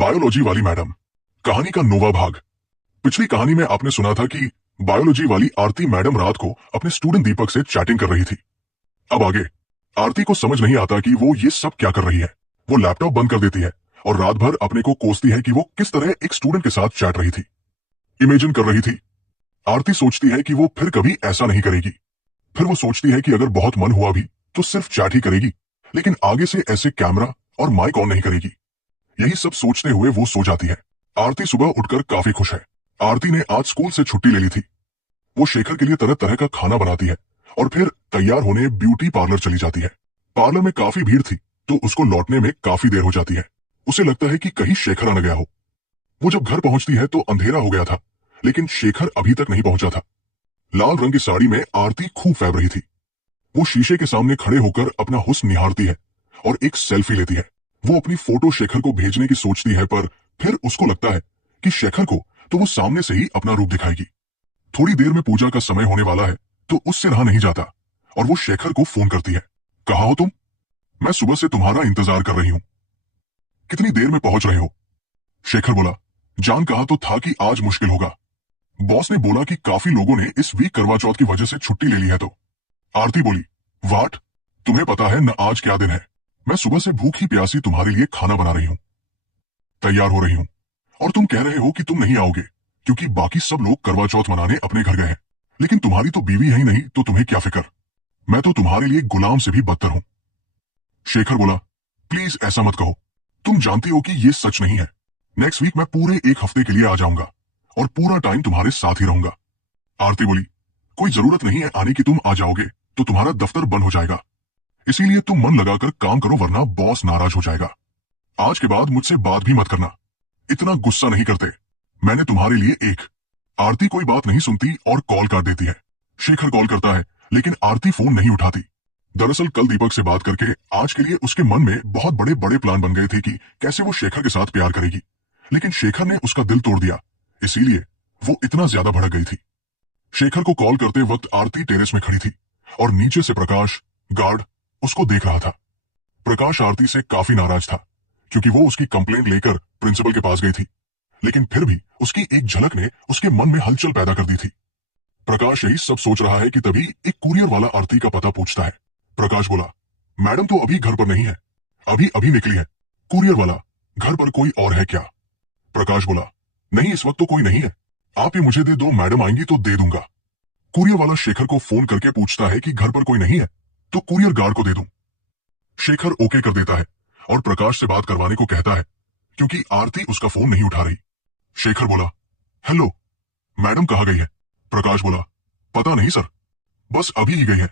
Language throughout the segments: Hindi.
बायोलॉजी वाली मैडम। कहानी का नोवा भाग। पिछली कहानी में आपने सुना था कि बायोलॉजी वाली आरती मैडम रात को अपने स्टूडेंट दीपक से चैटिंग कर रही थी। अब आगे आरती को समझ नहीं आता कि वो ये सब क्या कर रही है। वो लैपटॉप बंद कर देती है और रात भर अपने को कोसती है कि वो किस तरह एक स्टूडेंट के साथ चैट रही थी, इमेजिन कर रही थी। आरती सोचती है कि वो फिर कभी ऐसा नहीं करेगी। फिर वो सोचती है कि अगर बहुत मन हुआ भी तो सिर्फ चैट ही करेगी, लेकिन आगे से ऐसे कैमरा और माइक ऑन नहीं करेगी। यही सब सोचते हुए वो सो जाती है। आरती सुबह उठकर काफी खुश है। आरती ने आज स्कूल से छुट्टी ले ली थी। वो शेखर के लिए तरह तरह का खाना बनाती है और फिर तैयार होने ब्यूटी पार्लर चली जाती है। पार्लर में काफी भीड़ थी तो उसको लौटने में काफी देर हो जाती है। उसे लगता है कि कहीं शेखर आ न गया हो। वो जब घर पहुंचती है तो अंधेरा हो गया था, लेकिन शेखर अभी तक नहीं पहुंचा था। लाल रंग की साड़ी में आरती खूब फैब रही थी। वो शीशे के सामने खड़े होकर अपना हुस्न निहारती है और एक सेल्फी लेती है। वो अपनी फोटो शेखर को भेजने की सोचती है, पर फिर उसको लगता है कि शेखर को तो वो सामने से ही अपना रूप दिखाएगी। थोड़ी देर में पूजा का समय होने वाला है तो उससे रहा नहीं जाता और वो शेखर को फोन करती है। कहाँ हो तुम? मैं सुबह से तुम्हारा इंतजार कर रही हूं। कितनी देर में पहुंच रहे हो? शेखर बोला, जान कहा तो था कि आज मुश्किल होगा। बॉस ने बोला कि काफी लोगों ने इस वीक करवा चौथ की वजह से छुट्टी ले ली है। तो आरती बोली, वाट, तुम्हें पता है न आज क्या दिन है? मैं सुबह से भूखी प्यासी तुम्हारे लिए खाना बना रही हूं, तैयार हो रही हूं, और तुम कह रहे हो कि तुम नहीं आओगे क्योंकि बाकी सब लोग करवा चौथ मनाने अपने घर गए हैं। लेकिन तुम्हारी तो बीवी है ही नहीं, तो तुम्हें क्या फिक्र? मैं तो तुम्हारे लिए गुलाम से भी बदतर हूं। शेखर बोला, प्लीज ऐसा मत कहो। तुम जानती हो कि ये सच नहीं है। नेक्स्ट वीक मैं पूरे एक हफ्ते के लिए आ जाऊंगा और पूरा टाइम तुम्हारे साथ ही रहूंगा। आरती बोली, कोई जरूरत नहीं है आने की, तुम आ जाओगे तो तुम्हारा दफ्तर बंद हो जाएगा। इसीलिए तुम मन लगाकर काम करो वरना बॉस नाराज हो जाएगा। आज के बाद मुझसे बात भी मत करना। इतना गुस्सा नहीं करते। मैंने तुम्हारे लिए एक। आरती कोई बात नहीं सुनती और कॉल काट देती है। शेखर कॉल करता है लेकिन आरती फोन नहीं उठाती। दरअसल कल दीपक से बात करके आज के लिए उसके मन में बहुत बड़े बड़े प्लान बन गए थे कि कैसे वो शेखर के साथ प्यार करेगी, लेकिन शेखर ने उसका दिल तोड़ दिया, इसीलिए वो इतना ज्यादा भड़क गई थी। शेखर को कॉल करते वक्त आरती टेरेस में खड़ी थी और नीचे से प्रकाश, गार्ड, उसको देख रहा था। प्रकाश आरती से काफी नाराज था क्योंकि वो उसकी कंप्लेंट लेकर प्रिंसिपल के पास गई थी, लेकिन फिर भी उसकी एक झलक ने उसके मन में हलचल पैदा कर दी थी। प्रकाश यही सब सोच रहा है कि तभी एक कुरियर वाला आरती का पता पूछता है। प्रकाश बोला, मैडम तो अभी घर पर नहीं है, अभी अभी निकली है। कुरियर वाला, घर पर कोई और है क्या? प्रकाश बोला, नहीं इस वक्त तो कोई नहीं है, आप ये मुझे दे दो, मैडम आएंगी तो दे दूंगा। कुरियर वाला शेखर को फोन करके पूछता है कि घर पर कोई नहीं है तो कुरियर गार्ड को दे दूं। शेखर ओके कर देता है और प्रकाश से बात करवाने को कहता है क्योंकि आरती उसका फोन नहीं उठा रही। शेखर बोला, हेलो, मैडम कहाँ गई है? प्रकाश बोला, पता नहीं सर, बस अभी ही गई है,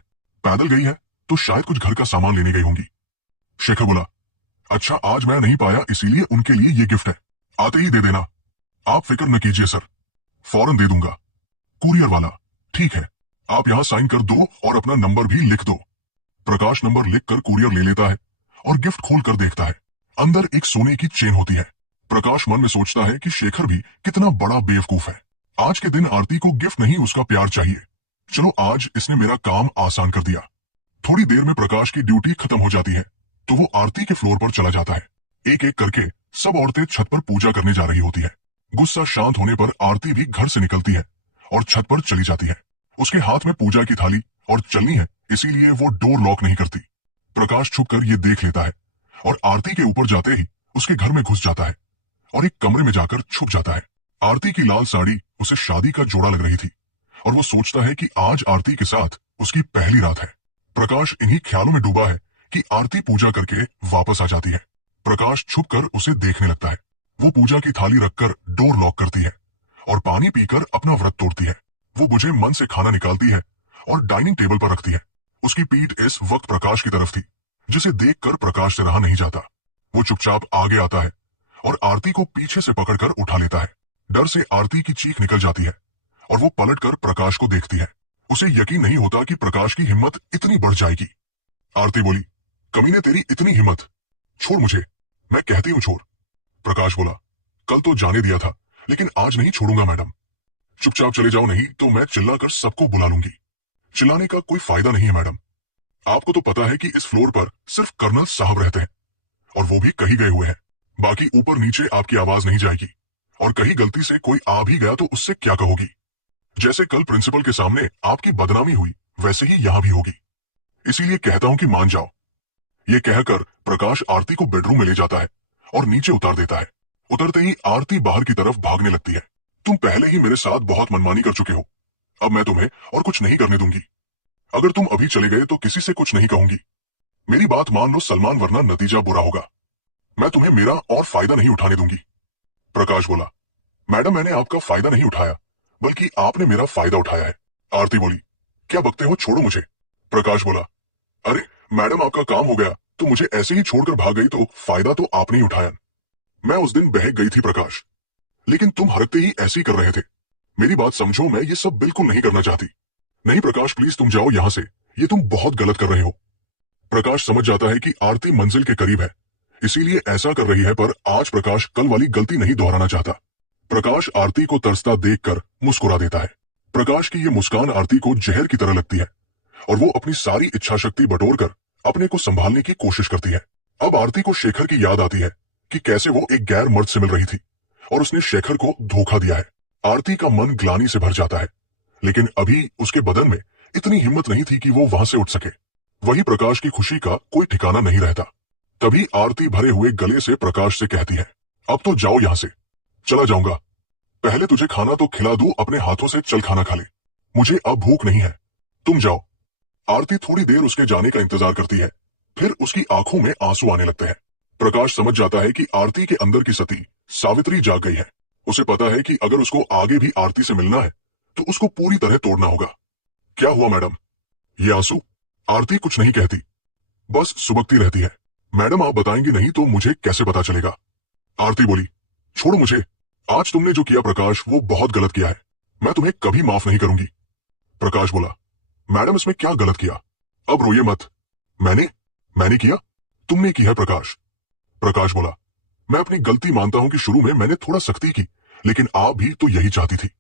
पैदल गई है तो शायद कुछ घर का सामान लेने गई होंगी। शेखर बोला, अच्छा आज मैं नहीं पाया इसीलिए उनके लिए ये गिफ्ट है, आते ही दे देना। आप फिक्र न कीजिए सर, फौरन दे दूंगा। कुरियर वाला, ठीक है, आप यहां साइन कर दो और अपना नंबर भी लिख दो। प्रकाश नंबर लिखकर कुरियर ले लेता है और गिफ्ट खोलकर देखता है। अंदर एक सोने की चेन होती है। प्रकाश मन में सोचता है कि शेखर भी कितना बड़ा बेवकूफ है। आज के दिन आरती को गिफ्ट नहीं उसका प्यार चाहिए। चलो आज इसने मेरा काम आसान कर दिया। थोड़ी देर में प्रकाश की ड्यूटी खत्म हो जाती है तो वो आरती के फ्लोर पर चला जाता है। एक एक करके सब औरतें छत पर पूजा करने जा रही होती है। गुस्सा शांत होने पर आरती भी घर से निकलती है और छत पर चली जाती है। उसके हाथ में पूजा की थाली और चलनी है, इसीलिए वो डोर लॉक नहीं करती। प्रकाश छुपकर ये देख लेता है और आरती के ऊपर जाते ही उसके घर में घुस जाता है और एक कमरे में जाकर छुप जाता है। आरती की लाल साड़ी उसे शादी का जोड़ा लग रही थी और वो सोचता है कि आज आरती के साथ उसकी पहली रात है। प्रकाश इन्हीं ख्यालों में डूबा है कि आरती पूजा करके वापस आ जाती है। प्रकाश छुपकर उसे देखने लगता है। वो पूजा की थाली रखकर डोर लॉक करती है और पानी पीकर अपना व्रत तोड़ती है। वो बुझे मन से खाना निकालती है और डाइनिंग टेबल पर रखती है। उसकी पीठ इस वक्त प्रकाश की तरफ थी, जिसे देखकर प्रकाश से रहा नहीं जाता। वो चुपचाप आगे आता है और आरती को पीछे से पकड़कर उठा लेता है। डर से आरती की चीख निकल जाती है और वो पलटकर प्रकाश को देखती है। उसे यकीन नहीं होता कि प्रकाश की हिम्मत इतनी बढ़ जाएगी। आरती बोली, कमीने तेरी इतनी हिम्मत, छोड़ मुझे, मैं कहती हूं छोड़। प्रकाश बोला, कल तो जाने दिया था लेकिन आज नहीं छोड़ूंगा मैडम। चुपचाप चले जाओ नहीं तो मैं चिल्लाकर सबको बुला लूंगी। चिल्लाने का कोई फायदा नहीं है मैडम, आपको तो पता है कि इस फ्लोर पर सिर्फ कर्नल साहब रहते हैं और वो भी कहीं गए हुए हैं। बाकी ऊपर नीचे आपकी आवाज नहीं जाएगी, और कहीं गलती से कोई आ भी गया तो उससे क्या कहोगी? जैसे कल प्रिंसिपल के सामने आपकी बदनामी हुई, वैसे ही यहां भी होगी। इसीलिए कहता हूं कि मान जाओ। ये कहकर प्रकाश आरती को बेडरूम में ले जाता है और नीचे उतार देता है। उतरते ही आरती बाहर की तरफ भागने लगती है। तुम पहले ही मेरे साथ बहुत मनमानी कर चुके हो, अब मैं तुम्हें और कुछ नहीं करने दूंगी। अगर तुम अभी चले गए तो किसी से कुछ नहीं कहूंगी। मेरी बात मान लो सलमान, वरना नतीजा बुरा होगा। मैं तुम्हें मेरा और फायदा नहीं उठाने दूंगी। प्रकाश बोला, मैडम मैंने आपका फायदा नहीं उठाया, बल्कि आपने मेरा फायदा उठाया है। आरती बोली, क्या बकते हो, छोड़ो मुझे। प्रकाश बोला, अरे मैडम आपका काम हो गया तो मुझे ऐसे ही छोड़कर भाग गई, तो फायदा तो आपने ही उठाया। मैं उस दिन बहक गई थी प्रकाश, लेकिन तुम हरकते ही ऐसी कर रहे थे। मेरी बात समझो, मैं ये सब बिल्कुल नहीं करना चाहती। नहीं प्रकाश प्लीज तुम जाओ यहां से, ये तुम बहुत गलत कर रहे हो। प्रकाश समझ जाता है कि आरती मंजिल के करीब है, इसीलिए ऐसा कर रही है, पर आज प्रकाश कल वाली गलती नहीं दोहराना चाहता। प्रकाश आरती को तरसता देखकर मुस्कुरा देता है। प्रकाश की ये मुस्कान आरती को जहर की तरह लगती है और वो अपनी सारी इच्छा शक्ति बटोरकर अपने को संभालने की कोशिश करती है। अब आरती को शेखर की याद आती है कि कैसे वो एक गैर मर्द से मिल रही थी और उसने शेखर को धोखा दिया है। आरती का मन ग्लानि से भर जाता है, लेकिन अभी उसके बदन में इतनी हिम्मत नहीं थी कि वो वहां से उठ सके। वही प्रकाश की खुशी का कोई ठिकाना नहीं रहता। तभी आरती भरे हुए गले से प्रकाश से कहती है, अब तो जाओ यहां से। चला जाऊंगा, पहले तुझे खाना तो खिला दूं, अपने हाथों से चल खाना खा ले। मुझे अब भूख नहीं है, तुम जाओ। आरती थोड़ी देर उसके जाने का इंतजार करती है, फिर उसकी आंखों में आंसू आने लगते हैं। प्रकाश समझ जाता है कि आरती के अंदर की सती सावित्री जाग गई है। उसे पता है कि अगर उसको आगे भी आरती से मिलना है तो उसको पूरी तरह तोड़ना होगा। क्या हुआ मैडम? ये आंसू? आरती कुछ नहीं कहती, बस सुबकती रहती है। मैडम आप बताएंगी नहीं तो मुझे कैसे पता चलेगा? आरती बोली, छोड़ो मुझे। आज तुमने जो किया प्रकाश, वो बहुत गलत किया है। मैं तुम्हें कभी माफ नहीं करूंगी। प्रकाश बोला, मैडम इसमें क्या गलत किया? अब रोइए मत। मैंने किया? तुमने की है प्रकाश। प्रकाश बोला, मैं अपनी गलती मानता हूं कि शुरू में मैंने थोड़ा सख्ती की, लेकिन आप भी तो यही चाहती थी।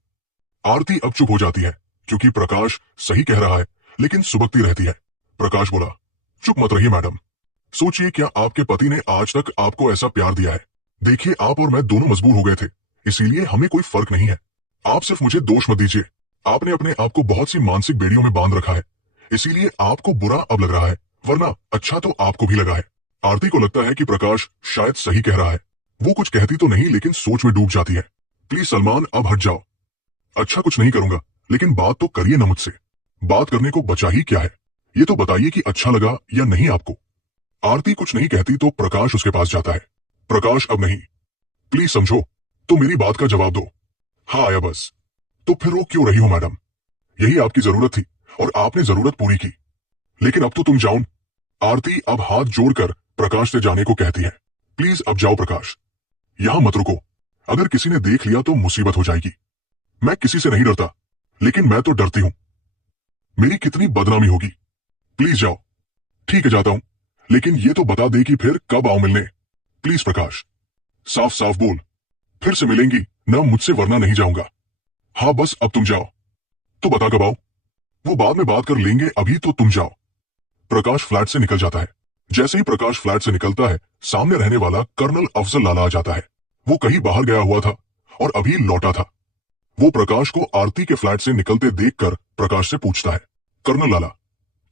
आरती अब चुप हो जाती है क्योंकि प्रकाश सही कह रहा है, लेकिन सुबकती रहती है। प्रकाश बोला, चुप मत रहिए मैडम। सोचिए, क्या आपके पति ने आज तक आपको ऐसा प्यार दिया है? देखिए आप और मैं दोनों मजबूर हो गए थे, इसीलिए हमें कोई फर्क नहीं है। आप सिर्फ मुझे दोष मत दीजिए। आपने अपने आप को बहुत सी मानसिक बेड़ियों में बांध रखा है, इसीलिए आपको बुरा अब लग रहा है, वरना अच्छा तो आपको भी लगा है। आरती को लगता है कि प्रकाश शायद सही कह रहा है। वो कुछ कहती तो नहीं, लेकिन सोच में डूब जाती है। प्लीज सलमान अब हट जाओ। अच्छा कुछ नहीं करूंगा, लेकिन बात तो करिए ना मुझसे। बात करने को बचा ही क्या है? ये तो बताइए कि अच्छा लगा या नहीं आपको। आरती कुछ नहीं कहती तो प्रकाश उसके पास जाता है। प्रकाश अब नहीं, प्लीज समझो तो मेरी बात का जवाब दो। हाँ आया बस। तो फिर रो क्यों रही हो मैडम? यही आपकी जरूरत थी और आपने जरूरत पूरी की, लेकिन अब तो तुम जाओ। आरती अब हाथ जोड़कर प्रकाश से जाने को कहती है। प्लीज अब जाओ प्रकाश, यहां मत रुको। अगर किसी ने देख लिया तो मुसीबत हो जाएगी। मैं किसी से नहीं डरता, लेकिन मैं तो डरती हूं, मेरी कितनी बदनामी होगी। प्लीज जाओ। ठीक है जाता हूं, लेकिन ये तो बता दे कि फिर कब आओ मिलने। प्लीज प्रकाश, साफ साफ बोल, फिर से मिलेंगी ना मुझसे, वरना नहीं जाऊंगा। हाँ बस अब तुम जाओ। तो बता कब आओ? वो बाद में बात कर लेंगे, अभी तो तुम जाओ। प्रकाश फ्लैट से निकल जाता है। जैसे ही प्रकाश फ्लैट से निकलता है, सामने रहने वाला कर्नल अफजल लाला आ जाता है। वो कहीं बाहर गया हुआ था और अभी लौटा था। वो प्रकाश को आरती के फ्लैट से निकलते देखकर प्रकाश से पूछता है, कर्नल लाला,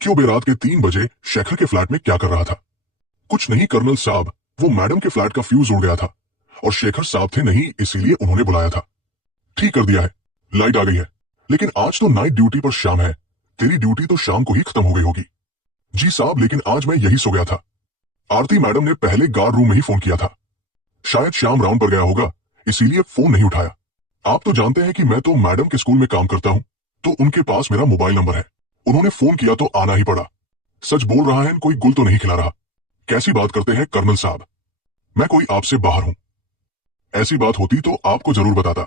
क्यों बेरात के 3 बजे शेखर के फ्लैट में क्या कर रहा था? कुछ नहीं कर्नल साहब, वो मैडम के फ्लैट का फ्यूज उड़ गया था और शेखर साहब थे नहीं, इसीलिए उन्होंने बुलाया था। ठीक कर दिया है, लाइट आ गई है, लेकिन आज तो नाइट ड्यूटी पर शाम है। तेरी ड्यूटी तो शाम को ही खत्म हो गई होगी। जी साहब, लेकिन आज मैं यही सो गया था। आरती मैडम ने पहले गार्ड रूम में ही फोन किया था। शायद श्याम राउंड पर गया होगा, इसीलिए फोन नहीं उठाया। आप तो जानते हैं कि मैं तो मैडम के स्कूल में काम करता हूं, तो उनके पास मेरा मोबाइल नंबर है। उन्होंने फोन किया तो आना ही पड़ा। सच बोल रहा है, कोई गुल तो नहीं खिला रहा। कैसी बात करते हैं कर्नल साहब, मैं कोई आपसे बाहर हूं। ऐसी बात होती तो आपको जरूर बताता।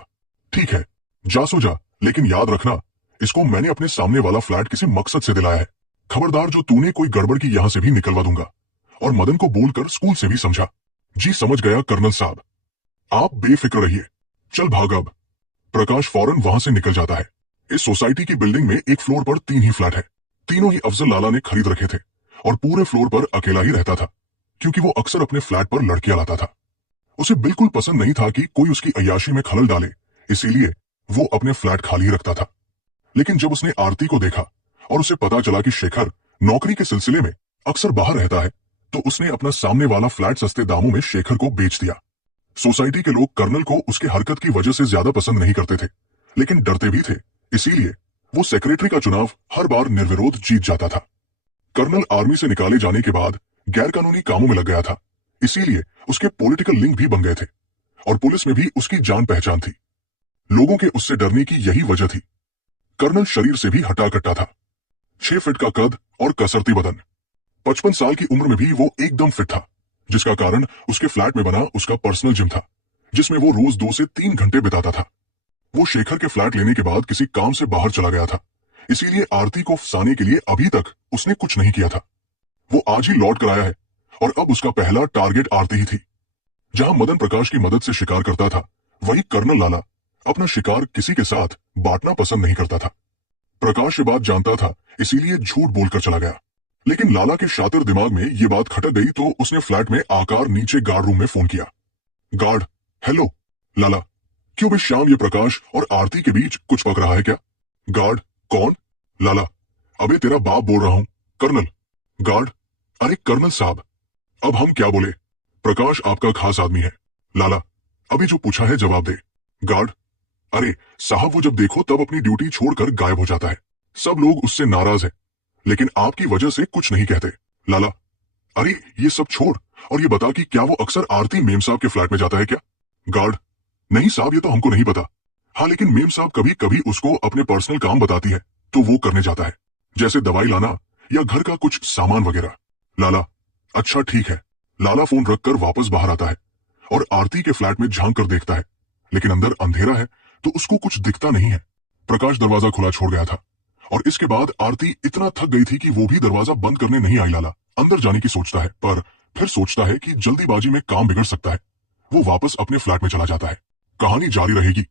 ठीक है, जा सो जा, लेकिन याद रखना, इसको मैंने अपने सामने वाला फ्लैट किसी मकसद से दिलाया है। खबरदार, जो तूने कोई गड़बड़ की यहां से भी निकलवा दूंगा। और मदन को बोलकर स्कूल से भी समझा। जी समझ गया कर्नल साहब, आप बेफिक्र रहिए। चल भाग अब। प्रकाश फौरन वहां से निकल जाता है। इस सोसाइटी की बिल्डिंग में एक फ्लोर पर 3 ही फ्लैट है। तीनों ही अफजल लाला ने खरीद रखे थे और पूरे फ्लोर पर अकेला ही रहता था, क्योंकि वो अक्सर अपने फ्लैट पर लड़कियां लाता था। उसे बिल्कुल पसंद नहीं था कि कोई उसकी अय्याशी में खलल डाले, इसीलिए वो अपने फ्लैट खाली रखता था। लेकिन जब उसने आरती को देखा और उसे पता चला कि शेखर नौकरी के सिलसिले में अक्सर बाहर रहता है, तो उसने अपना सामने वाला फ्लैट सस्ते दामों में शेखर को बेच दिया। सोसाइटी के लोग कर्नल को उसके हरकत की वजह से ज्यादा पसंद नहीं करते थे, लेकिन डरते भी थे, इसीलिए वो सेक्रेटरी का चुनाव हर बार निर्विरोध जीत जाता था। कर्नल आर्मी से निकाले जाने के बाद गैरकानूनी कामों में लग गया था, इसीलिए उसके पॉलिटिकल लिंक भी बन गए थे और पुलिस में भी उसकी जान पहचान थी। लोगों के उससे डरने की यही वजह थी। कर्नल शरीर से भी हटा कट्टा था, 6 फीट का कद और कसरती बदन। 55 साल की उम्र में भी वो एकदम फिट था, जिसका कारण उसके फ्लैट में बना उसका पर्सनल जिम था, जिसमें वो रोज 2 से 3 घंटे बिताता था। वो शेखर के फ्लैट लेने के बाद किसी काम से बाहर चला गया था, इसीलिए आरती को फंसाने के लिए अभी तक उसने कुछ नहीं किया था। वो आज ही लौट कर आया है और अब उसका पहला टारगेट आरती ही थी। जहां मदन प्रकाश की मदद से शिकार करता था, वहीं कर्नल लाला अपना शिकार किसी के साथ बांटना पसंद नहीं करता था। प्रकाश ये बात जानता था, इसीलिए झूठ बोलकर चला गया। लेकिन लाला के शातिर दिमाग में ये बात खटक गई तो उसने फ्लैट में आकार नीचे गार्ड रूम में फोन किया। Guard, hello. लाला, क्यों बे शाम ये प्रकाश और आरती के बीच कुछ पक रहा है क्या? गार्ड, कौन? लाला, अबे तेरा बाप बोल रहा हूं, कर्नल। गार्ड, अरे कर्नल साहब, अब हम क्या बोले? प्रकाश आपका खास आदमी है। लाला, अभी जो पूछा है जवाब दे। गार्ड, अरे साहब, वो जब देखो तब अपनी ड्यूटी छोड़कर गायब हो जाता है। सब लोग उससे नाराज है, लेकिन आपकी वजह से कुछ नहीं कहते। लाला, अरे ये सब छोड़ और ये बता कि क्या वो अक्सर आरती मेम साहब के फ्लैट में जाता है क्या? गार्ड, नहीं साहब, ये तो हमको नहीं पता। हाँ, लेकिन मेम साहब कभी कभी उसको अपने पर्सनल काम बताती है तो वो करने जाता है, जैसे दवाई लाना या घर का कुछ सामान वगैरह। लाला, अच्छा ठीक है। लाला फोन रखकर वापस बाहर आता है और आरती के फ्लैट में झांक कर देखता है, लेकिन अंदर अंधेरा है तो उसको कुछ दिखता नहीं है। प्रकाश दरवाजा खुला छोड़ गया था और इसके बाद आरती इतना थक गई थी कि वो भी दरवाजा बंद करने नहीं आई। लाला अंदर जाने की सोचता है, पर फिर सोचता है कि जल्दीबाजी में काम बिगड़ सकता है। वो वापस अपने फ्लैट में चला जाता है। कहानी जारी रहेगी।